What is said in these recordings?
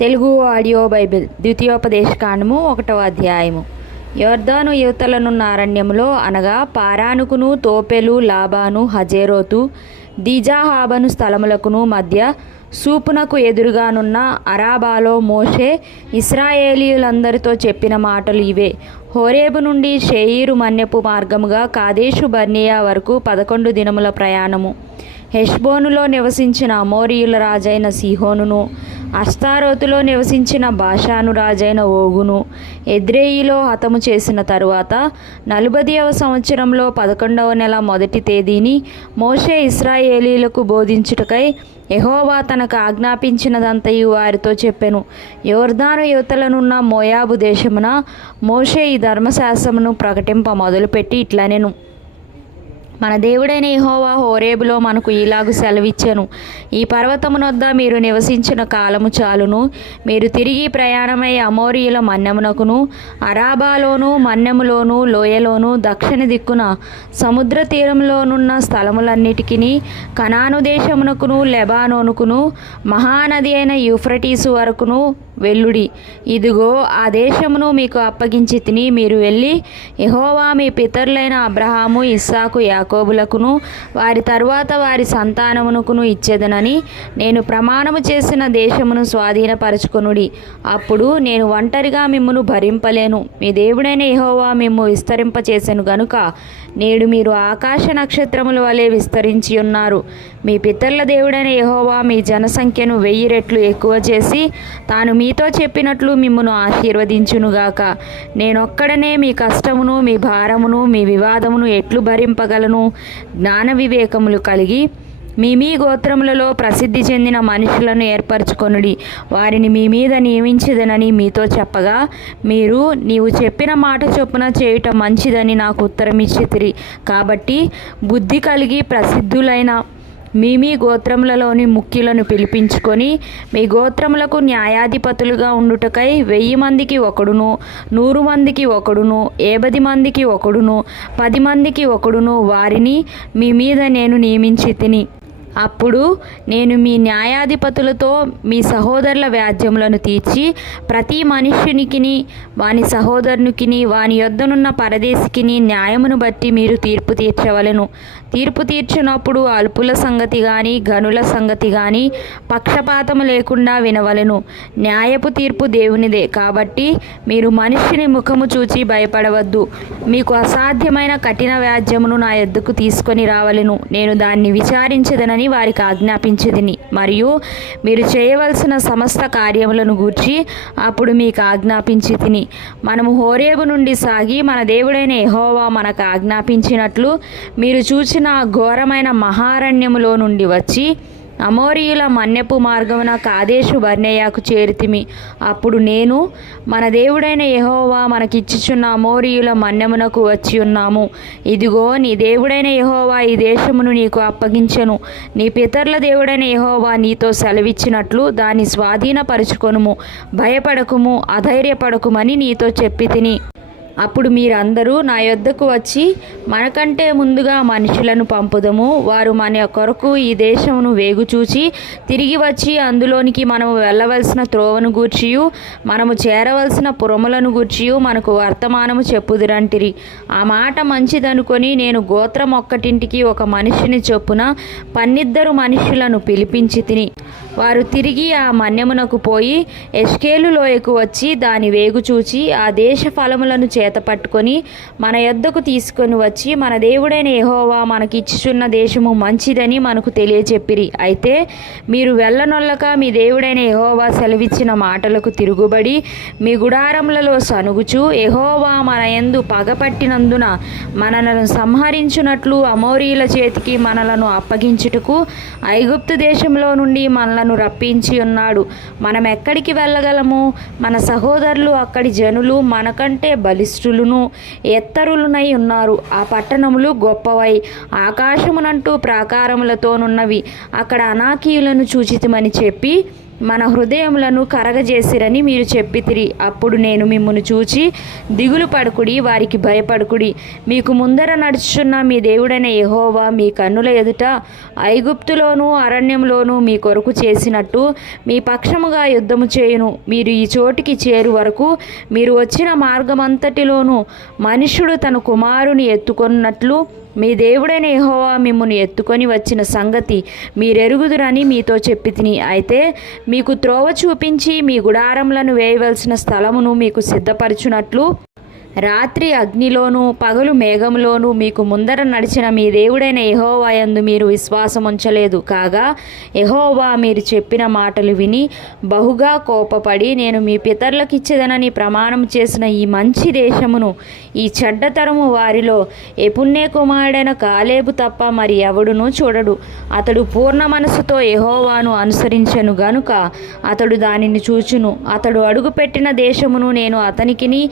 Telugu audio Bible ద్వితీయోపదేశకాండము 1వ అధ్యాయము. యొర్దాను యువతలనున్న అరణ్యములో అనగా పారానుకును తోపెలు లాబాను హజేరోతు దీజాహాబను స్థలములకును మధ్య సూపునకు ఎదురుగానున్న అరాబాలో మోషే ఇశ్రాయేలీయులందరితో చెప్పిన మాటలు ఇవే. హోరేబు నుండి షేయీరు మన్యపు మార్గముగా కాదేషు బర్నియా వరకు 11 దినముల ప్రయాణము. హెష్బోనులో నివసించిన అమోరీయుల రాజైన సీహోనును, అష్తారోతులో నివసించిన బాషాను రాజైన ఓగును ఎద్రేయిలో హతము చేసిన తరువాత 40వ సంవత్సరంలో 11వ నెల 1వ తేదీని మోషే ఇశ్రాయేలీయులకు బోధించుటకై యెహోవా తనకు ఆజ్ఞాపించినదంతయు వారితో చెప్పెను. యొర్దాను యువతలనున్న మోయాబు దేశమున మోషే ఈ ధర్మశాస్త్రమును ప్రకటింప మొదలుపెట్టి ఇట్లనెను. మన దేవుడైన యెహోవా హోరేబులో మనకు ఇలాగు సెలవిచ్చెను. ఈ పర్వతమునొద్ద మీరు నివసించిన కాలము చాలును. మీరు తిరిగి ప్రయాణమై అమోరీయుల మన్యమునకును అరాబాలోను మన్యములోను లోయలోను దక్షిణ దిక్కున సముద్ర తీరంలోనున్న స్థలములన్నిటికీ కనాను దేశమునకును లెబానోనుకును మహానది అయిన యూఫ్రటీసు వరకును వెళ్ళుడి. ఇదిగో ఆ దేశమును మీకు అప్పగించి తిని మీరు వెళ్ళి యెహోవా మీ పితరులైన అబ్రహాము ఇస్సాకు యాకోబులకును వారి తరువాత వారి సంతానమునకును ఇచ్చేదనని నేను ప్రమాణము చేసిన దేశమును స్వాధీనపరచుకొనుడి. అప్పుడు నేను ఒంటరిగా మిమ్మును భరింపలేను. మీ దేవుడైన యెహోవా మిమ్ము విస్తరింపచేసెను గనుక నేడు మీరు ఆకాశ నక్షత్రముల వలె విస్తరించి ఉన్నారు. మీ పితరుల దేవుడైన యెహోవా మీ జనసంఖ్యను 1000 రెట్లు ఎక్కువ చేసి తాను మీతో చెప్పినట్లు మిమ్మును ఆశీర్వదించునుగాక. నేనొక్కడనే మీ కష్టమును మీ భారమును మీ వివాదమును ఎట్లు భరింపగలను? జ్ఞాన వివేకములు కలిగి మీ గోత్రములలో ప్రసిద్ధి చెందిన మనుషులను ఏర్పరచుకొనుడి. వారిని మీ మీద నియమించదనని మీతో చెప్పగా నీవు చెప్పిన మాట చొప్పున చేయుట మంచిదని నాకు ఉత్తరమిచ్చితిరి. కాబట్టి బుద్ధి కలిగి ప్రసిద్ధులైన మీ గోత్రములలోని ముఖ్యులను పిలిపించుకొని మీ గోత్రములకు న్యాయాధిపతులుగా ఉండుటకై 1000 మందికి ఒకడును 100 మందికి ఒకడును 50 మందికి ఒకడును 10 మందికి ఒకడును వారిని మీ మీద నేను నియమించి తిని. అప్పుడు నేను మీ న్యాయాధిపతులతో మీ సహోదరుల వ్యాజ్యములను తీర్చి ప్రతి మనుష్యునికిని వాని సహోదరునికిని వాని యొద్దనున్న పరదేశికిని న్యాయమును బట్టి మీరు తీర్పు తీర్చవలెను. తీర్పు తీర్చినప్పుడు అల్పుల సంగతి కానీ గనుల సంగతి కానీ పక్షపాతము లేకుండా వినవలెను. న్యాయపు తీర్పు దేవునిదే. కాబట్టి మీరు మనుష్యుని ముఖము చూచి భయపడవద్దు. మీకు అసాధ్యమైన కఠిన వ్యాజ్యమును నా యొద్దకు తీసుకొని రావలెను. నేను దాన్ని విచారించదనని వారికి ఆజ్ఞాపించదిని. మరియు మీరు చేయవలసిన సమస్త కార్యములను గూర్చి అప్పుడు మీకు ఆజ్ఞాపించి తిని. మనము హోరేబు నుండి సాగి మన దేవుడైన యెహోవా మనకు ఆజ్ఞాపించినట్లు మీరు చూసిన ఘోరమైన మహారణ్యములో నుండి వచ్చి అమోరీయుల మన్యపు మార్గమున కాదేషు బర్నేయాకు చేరితిమి. అప్పుడు నేను మన దేవుడైన యెహోవా మనకిచ్చుచున్న అమోరీయుల మన్యమునకు వచ్చి ఉన్నాము. ఇదిగో నీ దేవుడైన యెహోవా ఈ దేశమును నీకు అప్పగించెను. నీ పితరుల దేవుడైన యెహోవా నీతో సెలవిచ్చినట్లు దాన్ని స్వాధీనపరచుకొనుము. భయపడకుము అధైర్యపడకుమని నీతో చెప్పి తిని. అప్పుడు మీరందరూ నా యొద్దకు వచ్చి మనకంటే ముందుగా మనుషులను పంపుదము. వారు మన కొరకు ఈ దేశమును వేగుచూచి తిరిగి వచ్చి అందులోనికి మనము వెళ్ళవలసిన త్రోవను గూర్చియు మనము చేరవలసిన పురములను గూర్చియు మనకు వర్తమానము చెప్పుదురంటిరి. ఆ మాట మంచిదనుకొని నేను గోత్రం ఒక్కటింటికి ఒక మనిషిని చొప్పున 12 మనుషులను పిలిపించి తిని. వారు తిరిగి ఆ మన్యమునకు పోయి ఎష్కేలు లోయకు వచ్చి దాని వేగు చూచి ఆ దేశ ఫలములను చేత పట్టుకొని మన యొద్దకు తీసుకొని వచ్చి మన దేవుడైన యెహోవా మనకిచ్చుచున్న దేశము మంచిదని మనకు తెలియచెప్పిరి. అయితే మీరు వెళ్ళనొల్లక మీ దేవుడైన యెహోవా సెలవిచ్చిన మాటలకు తిరుగుబడి మీ గుడారములలో సనుగుచు యెహోవా మన యందు పగపట్టినందున మనలను సంహరించునట్లు అమోరీయుల చేతికి మనలను అప్పగించుటకు ఐగుప్తు దేశంలో నుండి మనలను రప్పించి ఉన్నాడు. మనం ఎక్కడికి వెళ్ళగలము? మన సహోదరులు అక్కడి జనులు మనకంటే బలిష్ఠులును ఎత్తరులునై ఉన్నారు. ఆ పట్టణములు గొప్పవై ఆకాశమునంటూ ప్రాకారములతోనున్నవి. అక్కడ అనాకీయులను చూచితిమని చెప్పి మన హృదయములను కరగజేసిరని మీరు చెప్పితిరి. అప్పుడు నేను మిమ్మును చూచి దిగులు పడుకుడి, వారికి భయపడుకుడి. మీకు ముందర నడుచుచున్న మీ దేవుడైన యెహోవా మీ కన్నుల ఎదుట ఐగుప్తులోను అరణ్యంలోను మీ కొరకు చేసినట్టు మీ పక్షముగా యుద్ధము చేయును. మీరు ఈ చోటికి చేరు వరకు మీరు వచ్చిన మార్గమంతటిలోనూ మనుష్యుడు తన కుమారుని ఎత్తుకొన్నట్లు మీ దేవుడైన యెహోవా మిమ్మును ఎత్తుకొని వచ్చిన సంగతి మీరెరుగుదురని మీతో చెప్పితిని. అయితే మీకు త్రోవ చూపించి మీ గుడారములను వేయవలసిన స్థలమును మీకు సిద్ధపరచునట్లు రాత్రి అగ్నిలోను పగలు మేఘంలోను మీకు ముందర నడిచిన మీ దేవుడైన యెహోవా యందు మీరు విశ్వాసం ఉంచలేదు. కాగా యెహోవా మీరు చెప్పిన మాటలు విని బహుగా కోపపడి నేను మీ పితరులకు ఇచ్చేదనని ప్రమాణం చేసిన ఈ మంచి దేశమును ఈ చెడ్డతరము వారిలో యెఫున్నె కుమారుడైన కాలేబు తప్ప మరి ఎవడునూ చూడడు. అతడు పూర్ణ మనసుతో యెహోవాను అనుసరించెను గనుక అతడు దానిని చూచును. అతడు అడుగుపెట్టిన దేశమును నేను అతనికిని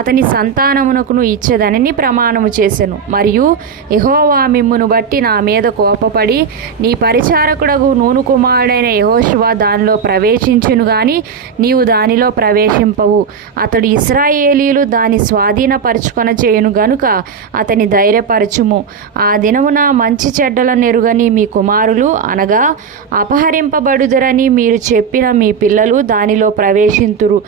అతని సంతానమునకును ఇచ్చేదనని ప్రమాణము చేసెను. మరియు యెహోవా మిమ్మును బట్టి నా మీద కోపపడి నీ పరిచారకుడగు నూను కుమారుడైన యెహోషువ దానిలో ప్రవేశించును గాని నీవు దానిలో ప్రవేశింపవు. అతడు ఇశ్రాయేలీయులు దాని స్వాధీనపరచుకొన చేయును గనుక అతని ధైర్యపరచుము. ఆ దినమున మంచి చెడ్డల నెరుగని మీ కుమారులు అనగా అపహరింపబడుదరని మీరు చెప్పిన మీ పిల్లలు దానిలో ప్రవేశింతురు.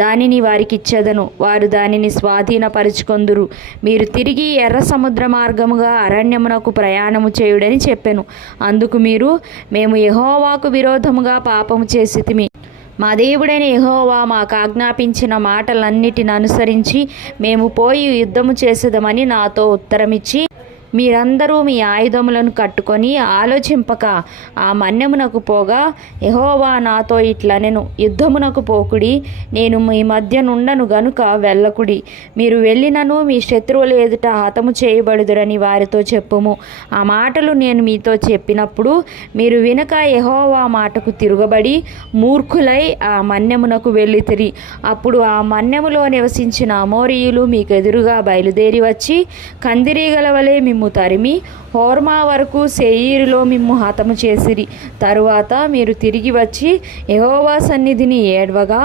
దానిని వారికిచ్చెదను, వారు దానిని స్వాధీనపరుచుకొందురు. మీరు తిరిగి ఎర్ర సముద్ర మార్గముగా అరణ్యమునకు ప్రయాణము చేయుడని చెప్పెను. అందుకు మీరు మేము యెహోవాకు విరోధముగా పాపము చేసితిమి. మా దేవుడైన యెహోవా మాకు ఆజ్ఞాపించిన మాటలన్నిటిని అనుసరించి మేము పోయి యుద్ధము చేసేదమని నాతో ఉత్తరమిచ్చి మీరందరూ మీ ఆయుధములను కట్టుకొని ఆలోచింపక ఆ మన్యమునకు పోగా యెహోవా నాతో ఇట్లనెను, యుద్ధమునకు పోకుడి, నేను మీ మధ్య నుండను గనుక వెళ్ళకుడి. మీరు వెళ్ళినను మీ శత్రువుల ఎదుట హతము చేయబడుదురని వారితో చెప్పుము. ఆ మాటలు నేను మీతో చెప్పినప్పుడు మీరు వినక యెహోవా మాటకు తిరుగబడి మూర్ఖులై ఆ మన్యమునకు వెళ్ళితిరి. అప్పుడు ఆ మన్యములో నివసించిన అమోరీయులు మీకు ఎదురుగా బయలుదేరి వచ్చి కందిరీగల వలె మిమ్ము తరిమి హోర్మా వరకు శేయీరులో మిమ్ము హతము చేసిరి. తరువాత మీరు తిరిగి వచ్చి యెహోవా సన్నిధిని ఏడ్వగా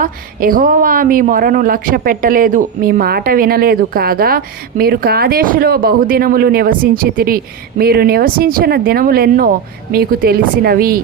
యెహోవా మీ మొరను లక్ష్య పెట్టలేదు, మీ మాట వినలేదు. కాగా మీరు కాదేశులో బహుదినములు నివసించితిరి. మీరు నివసించిన దినములెన్నో మీకు తెలిసినవి.